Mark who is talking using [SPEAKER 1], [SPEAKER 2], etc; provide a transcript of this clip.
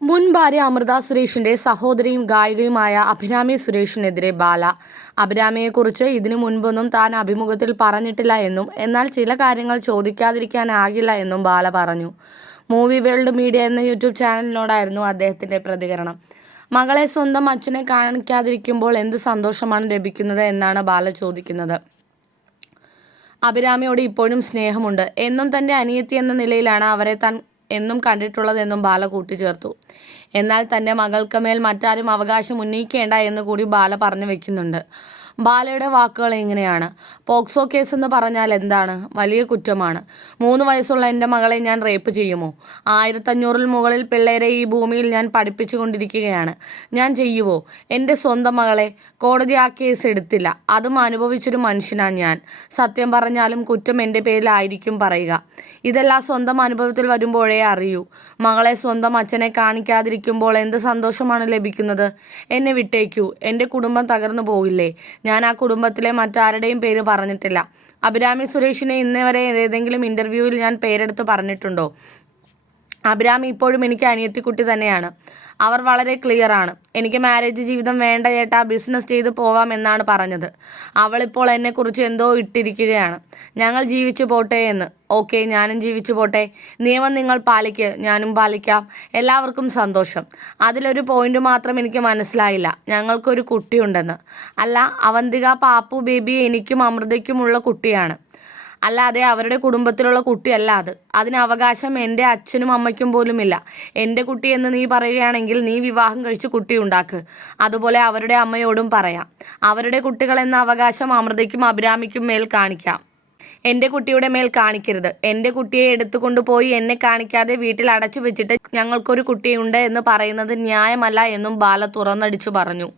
[SPEAKER 1] മുൻ ഭാര്യ അമൃത സുരേഷിന്റെ സഹോദരിയും ഗായികയുമായ അഭിരാമി സുരേഷിനെതിരെ ബാല. അഭിരാമിയെക്കുറിച്ച് ഇതിനു മുൻപൊന്നും താൻ അഭിമുഖത്തിൽ പറഞ്ഞിട്ടില്ല എന്നും എന്നാൽ ചില കാര്യങ്ങൾ ചോദിക്കാതിരിക്കാനാകില്ല എന്നും ബാല പറഞ്ഞു. മൂവി വേൾഡ് മീഡിയ എന്ന യൂട്യൂബ് ചാനലിനോടായിരുന്നു അദ്ദേഹത്തിന്റെ പ്രതികരണം. മകളെ സ്വന്തം അച്ഛനെ കാണിക്കാതിരിക്കുമ്പോൾ എന്ത് സന്തോഷമാണ് ലഭിക്കുന്നത് എന്നാണ് ബാല ചോദിക്കുന്നത്. അഭിരാമിയോട് ഇപ്പോഴും സ്നേഹമുണ്ട്. എന്നും തന്റെ അനിയത്തി എന്ന നിലയിലാണ് അവരെ താൻ എന്നും കണ്ടിട്ടുള്ളതെന്നും ബാല കൂട്ടിച്ചേർത്തു. എന്നാൽ തന്റെ മകൾക്ക് മേൽ മറ്റാരും അവകാശം ഉന്നയിക്കേണ്ട എന്ന് കൂടി ബാല പറഞ്ഞു വെക്കുന്നുണ്ട്. ബാലയുടെ വാക്കുകൾ ഇങ്ങനെയാണ്. പോക്സോ കേസ് എന്ന് പറഞ്ഞാൽ എന്താണ്? വലിയ കുറ്റമാണ്. മൂന്ന് വയസ്സുള്ള എന്റെ മകളെ ഞാൻ റേപ്പ് ചെയ്യുമോ? ആയിരത്തഞ്ഞൂറിൽ മുകളിൽ പിള്ളേരെ ഈ ഭൂമിയിൽ ഞാൻ പഠിപ്പിച്ചു കൊണ്ടിരിക്കുകയാണ് ഞാൻ ചെയ്യുവോ? എന്റെ സ്വന്തം മകളെ കോടതി ആ കേസ് എടുത്തില്ല. അതും അനുഭവിച്ചൊരു മനുഷ്യനാണ് ഞാൻ. സത്യം പറഞ്ഞാലും കുറ്റം എന്റെ പേരിലായിരിക്കും പറയുക. ഇതെല്ലാം സ്വന്തം അനുഭവത്തിൽ വരുമ്പോഴേ അറിയൂ. മകളെ സ്വന്തം അച്ഛനെ കാണിക്കാതിരിക്കുമ്പോൾ എന്ത് സന്തോഷമാണ് ലഭിക്കുന്നത്? എന്നെ വിട്ടേക്കൂ. എന്റെ കുടുംബം തകർന്നു പോകില്ലേ? ഞാൻ ആ കുടുംബത്തിലെ മറ്റാരുടെയും പേര് പറഞ്ഞിട്ടില്ല. അഭിരാമി സുരേഷിനെ ഇന്നേ വരെ ഏതെങ്കിലും ഇന്റർവ്യൂവിൽ ഞാൻ പേരെടുത്ത് പറഞ്ഞിട്ടുണ്ടോ? അഭിരാമി ഇപ്പോഴും എനിക്ക് അനിയത്തിക്കുട്ടി തന്നെയാണ്. അവർ വളരെ ക്ലിയർ ആണ്. എനിക്ക് മാരേജ് ജീവിതം വേണ്ട ചേട്ടാ ബിസിനസ് ചെയ്ത് പോകാം എന്നാണ് പറഞ്ഞത്. അവളിപ്പോൾ എന്നെക്കുറിച്ച് എന്തോ ഇട്ടിരിക്കുകയാണ്. ഞങ്ങൾ ജീവിച്ചു പോട്ടെ എന്ന്. ഓക്കെ ഞാനും ജീവിച്ചു പോട്ടെ. നിയമം നിങ്ങൾ പാലിക്ക് ഞാനും പാലിക്കാം. എല്ലാവർക്കും സന്തോഷം. അതിലൊരു പോയിന്റ് മാത്രം എനിക്ക് മനസ്സിലായില്ല. ഞങ്ങൾക്കൊരു കുട്ടിയുണ്ടെന്ന്. അല്ല അവന്തിക പാപ്പു ബേബി എനിക്കും അമൃതയ്ക്കുമുള്ള കുട്ടിയാണ്. അല്ലാതെ അവരുടെ കുടുംബത്തിലുള്ള കുട്ടിയല്ല അത്. അതിന് അവകാശം എന്റെ അച്ഛനും അമ്മയ്ക്കും പോലുമില്ല. എന്റെ കുട്ടി എന്ന് നീ പറയുകയാണെങ്കിൽ നീ വിവാഹം കഴിച്ച് കുട്ടി ഉണ്ടാക്ക്. അതുപോലെ അവരുടെ അമ്മയോടും പറയാം. അവരുടെ കുട്ടികൾ എന്ന അവകാശം അമൃതയ്ക്കും അഭിരാമിക്കും മേൽ കാണിക്കാം. എന്റെ കുട്ടിയുടെ മേൽ കാണിക്കരുത്. എന്റെ കുട്ടിയെ എടുത്തുകൊണ്ട് പോയി എന്നെ കാണിക്കാതെ വീട്ടിൽ അടച്ചു വെച്ചിട്ട് ഞങ്ങൾക്കൊരു കുട്ടിയുണ്ട് എന്ന് പറയുന്നത് ന്യായമല്ല എന്നും ബാല തുറന്നടിച്ചു പറഞ്ഞു.